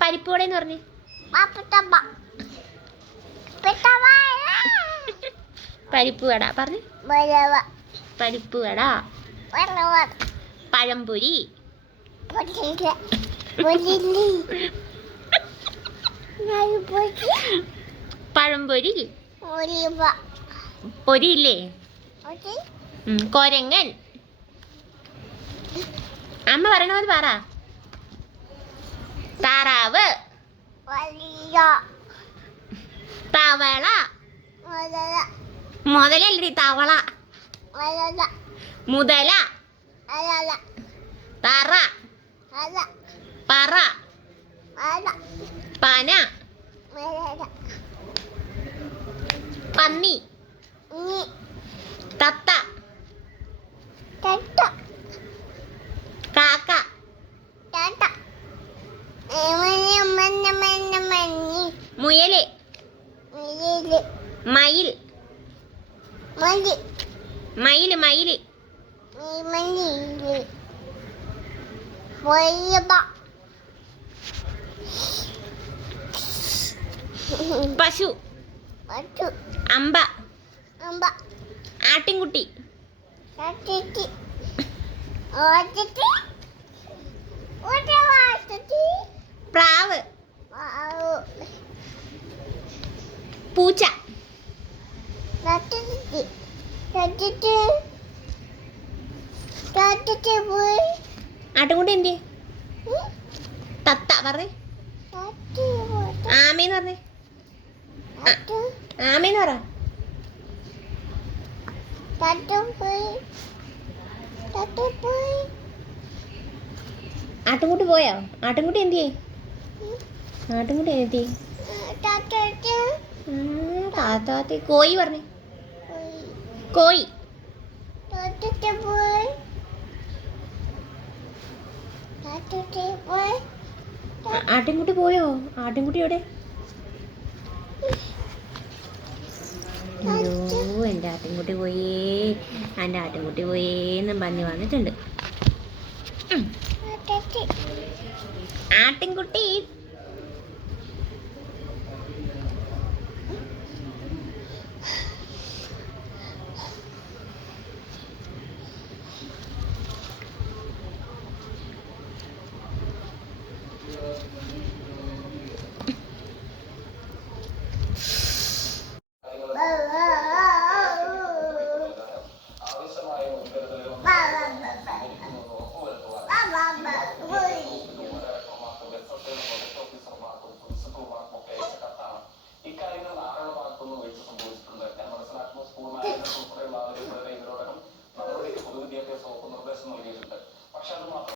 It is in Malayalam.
പരിപ്പ് വട എന്ന് പറഞ്ഞേ. പരിപ്പ് വട പറഞ്ഞു. പരിപ്പ് വട, പഴംപൊരി, പഴംപൊരി, പൊരിയില്ലേ, കൊരങ്ങൻ. അമ്മ പറയണ പോലെ പറ. താറാവ്, തവള, മുതലല്ലേ തവള, മുതല, തറ, പറ, പന, പന്നി, തത്ത, കാക്ക, മുയല്, മയിൽ, മയില്, മയില്, പശു, അമ്പ, ആട്ടിൻകുട്ടി, പ്രാവ്, പൂച്ച, ആട്ടിൻകുട്ടി എന്തിയെ? തത്ത പറഞ്ഞേ. ആമേന്ന് പറഞ്ഞേ. ആമേന്ന് പറ. ആട്ടിൻകുട്ടി പോയോ? ആട്ടിൻകുട്ടി എന്തിയെ? ആട്ടിൻകുട്ടി എന്തിയെ? താത്താത്തി. കോഴി പറഞ്ഞേ. കോഴി. ആട്ടിൻകുട്ടി പോയോ? ആട്ടിൻകുട്ടി എവിടെ? അയ്യോ, എൻ്റെ ആട്ടിൻകുട്ടി പോയേ, എൻ്റെ ആട്ടിൻകുട്ടി പോയേന്നും പറഞ്ഞ് വന്നിട്ടുണ്ട്. ആട്ടിൻകുട്ടി